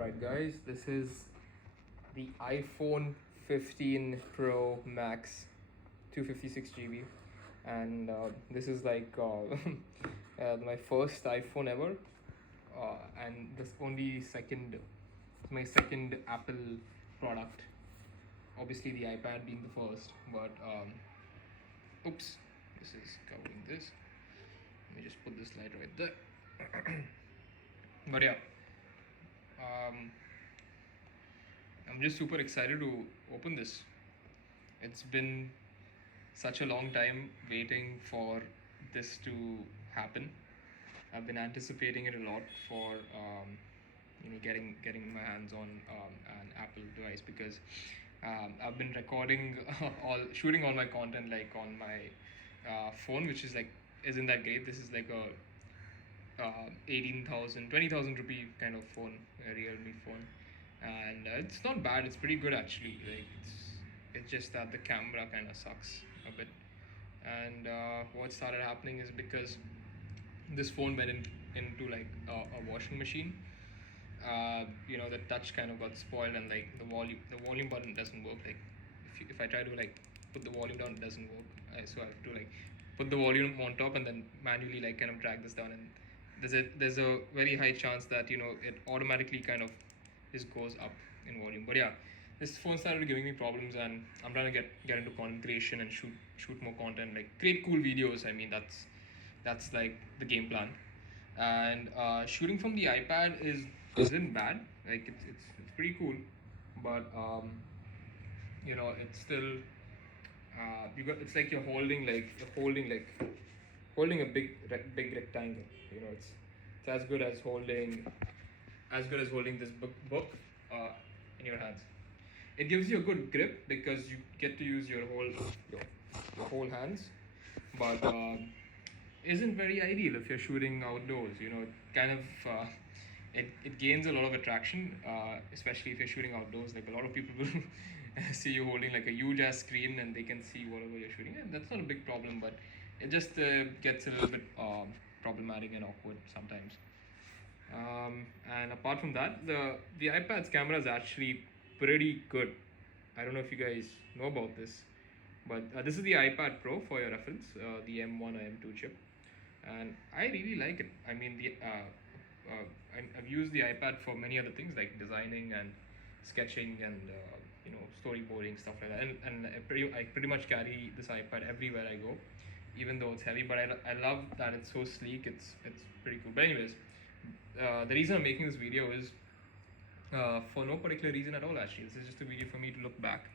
Alright guys, this is the iPhone 15 Pro Max 256 GB, and this is like my first iPhone ever, and this only second my second Apple product. Obviously the iPad being the first, but oops, this is covering this. Let me just put this light right there. But yeah, um, I'm just super excited to open this. It's been such a long time waiting for this to happen. I've been anticipating it a lot for getting my hands on an Apple device, because I've been recording all shooting all my content like on my phone, which is like isn't that great. This is like a 18,000, 20,000 rupee kind of phone, a Realme phone, and it's not bad. It's pretty good actually. Like it's just that the camera kind of sucks a bit. And what started happening is because this phone went into like a washing machine. The touch kind of got spoiled, and like the volume button doesn't work. Like if I try to like put the volume down, it doesn't work. So I have to like put the volume on top and then manually like kind of drag this down, and there's a very high chance that it automatically kind of just goes up in volume. But yeah, this phone started giving me problems, and I'm trying to get into content creation and shoot more content, like create cool videos. I mean, that's like the game plan. And shooting from the iPad isn't bad. Like it's pretty cool, but it's still it's like you're holding a big rectangle. It's as good as holding this book in your hands. It gives you a good grip because you get to use your whole hands, but isn't very ideal if you're shooting outdoors. It kind of it gains a lot of attraction, especially if you're shooting outdoors. Like a lot of people will see you holding like a huge ass screen, and they can see whatever you're shooting, and that's not a big problem, but it just gets a little bit problematic and awkward sometimes. And apart from that, the iPad's camera is actually pretty good. I don't know if you guys know about this, but this is the iPad Pro for your reference, the M1 or M2 chip, and I really like it. I mean, I've used the iPad for many other things like designing and sketching and storyboarding, stuff like that. And I pretty much carry this iPad everywhere I go, even though it's heavy. But I love that it's so sleek. It's pretty cool. But anyways, the reason I'm making this video is for no particular reason at all. Actually, this is just a video for me to look back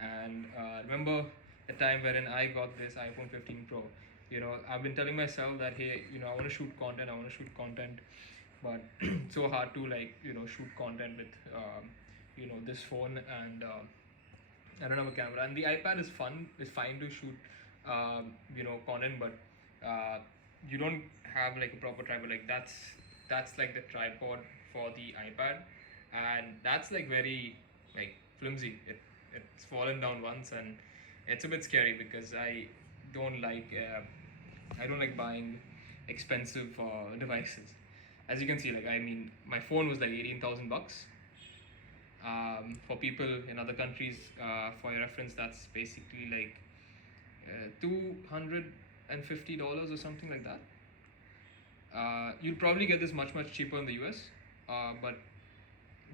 and remember the time wherein I got this iPhone 15 Pro. I've been telling myself that, hey, I want to shoot content. I want to shoot content, but it's so hard to like shoot content with this phone, and I don't have a camera. And the iPad is fun. It's fine to shoot content, but you don't have like a proper tripod. Like that's like the tripod for the iPad, and that's like very like flimsy. It's fallen down once, and it's a bit scary because don't like I don't like buying expensive devices. As you can see, like I mean, my phone was like 18,000 bucks. For people in other countries, for your reference, that's basically like $250 or something like that. You'll probably get this much cheaper in the US, but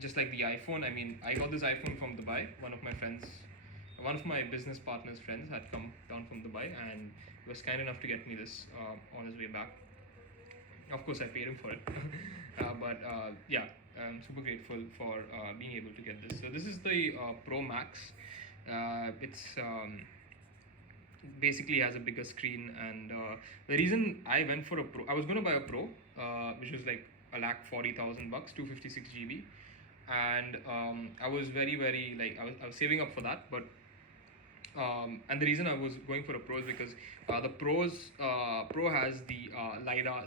just like the iPhone, I mean, I got this iPhone from Dubai. One of my business partner's friends had come down from Dubai and was kind enough to get me this on his way back. Of course, I paid him for it, but yeah, I'm super grateful for being able to get this. So this is the Pro Max. It's basically has a bigger screen, and the reason I went for a Pro, I was going to buy a Pro, which was like $140,000, 256 GB, and I was very like I was saving up for that, but and the reason I was going for a Pro is because the Pro has the LiDAR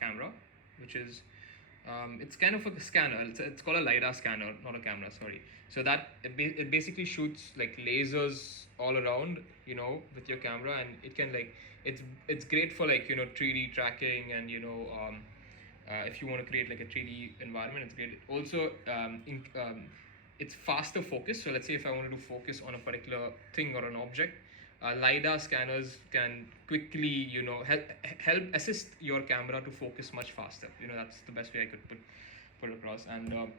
camera, which is it's kind of like a scanner. It's called a LiDAR scanner, not a camera. Sorry. So that it basically shoots like lasers all around, with your camera, and it can like it's great for like 3D tracking and If you want to create like a 3D environment, it's great. Also, it's faster focus. So let's say if I wanted to focus on a particular thing or an object, LiDAR scanners can quickly, help assist your camera to focus much faster. That's the best way I could put across. And um,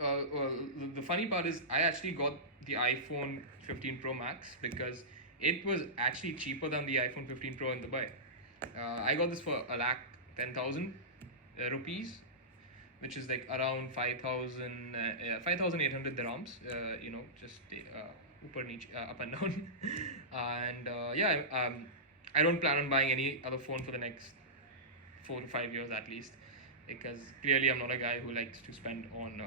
well, the funny part is I actually got the iPhone 15 Pro Max because it was actually cheaper than the iPhone 15 Pro in Dubai. I got this for a lakh 10,000 rupees, which is like around 5,800 dirhams. Just upper niche, up and down. And yeah, I don't plan on buying any other phone for the next 4 to 5 years at least, because clearly I'm not a guy who likes to spend on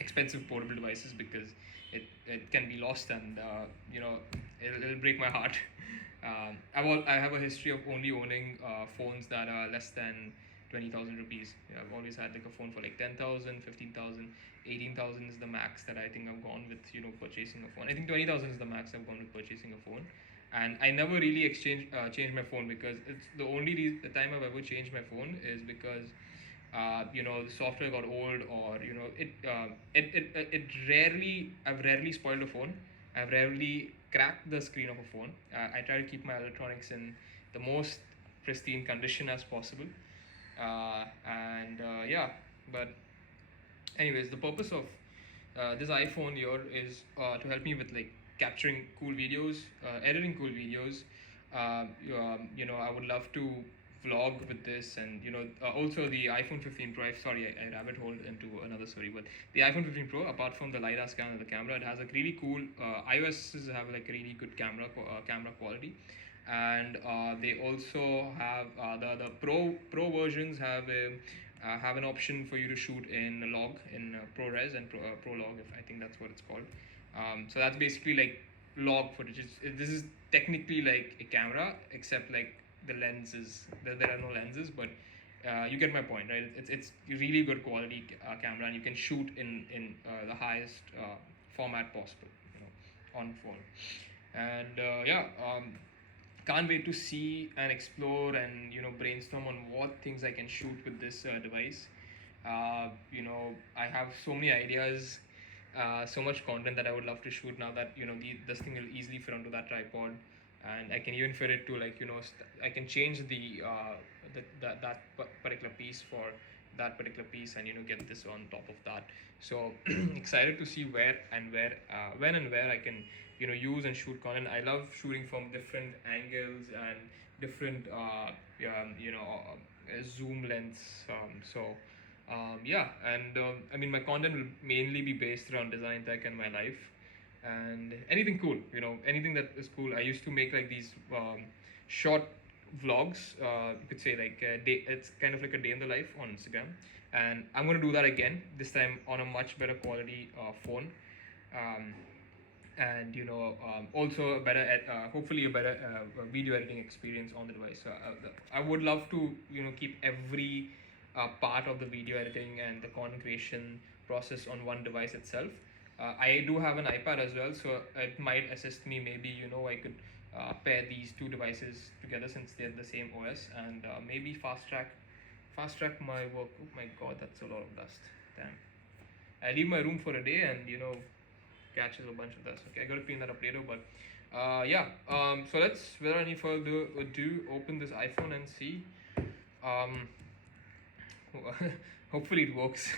expensive portable devices, because it can be lost, and it'll break my heart. I have a history of only owning phones that are less than 20,000 rupees. I've always had like a phone for like 10,000, 15,000, 18,000 is the max that I think I've gone with, purchasing a phone. I think 20,000 is the max I've gone with purchasing a phone. And I never really changed my phone, because it's the only the time I've ever changed my phone is because the software got old, or I've rarely spoiled a phone. I've rarely cracked the screen of a phone. I try to keep my electronics in the most pristine condition as possible. And yeah, but anyways, the purpose of this iPhone here is to help me with like capturing cool videos, editing cool videos. I would love to vlog with this, and also the iPhone 15 Pro. Sorry, I rabbit hole into another story, but the iPhone 15 Pro, apart from the LiDAR scan of the camera, it has a really cool. iOS's have like really good camera quality, and they also have the pro versions have an option for you to shoot in log, in ProRes and pro log, if I think that's what it's called. So that's basically like log footage. This is technically like a camera, except like the lenses. There are no lenses, but you get my point, right? It's really good quality camera, and you can shoot in the highest format possible, on phone. And yeah. Can't wait to see and explore and brainstorm on what things I can shoot with this device. I have so many ideas, so much content that I would love to shoot now that this thing will easily fit onto that tripod, and I can even fit it to like I can change that particular piece for that particular piece, and get this on top of that. So excited to see when and where I can use and shoot content. I love shooting from different angles and different zoom lengths. Yeah, and I mean, my content will mainly be based around design tech and my life, and anything cool, anything that is cool. I used to make like these short vlogs, you could say like a day. It's kind of like a day in the life on Instagram, and I'm gonna do that again, this time on a much better quality phone. um, and also a better hopefully a better video editing experience on the device. So I would love to keep every part of the video editing and the content creation process on one device itself. I do have an iPad as well, so it might assist me. Maybe I could pair these two devices together, since they're the same OS, and maybe fast track my work. Oh my god, that's a lot of dust. Damn. I leave my room for a day, and catches a bunch of dust. Okay, I gotta clean that up later. But yeah. So let's, without any further ado, open this iPhone and see. Hopefully it works.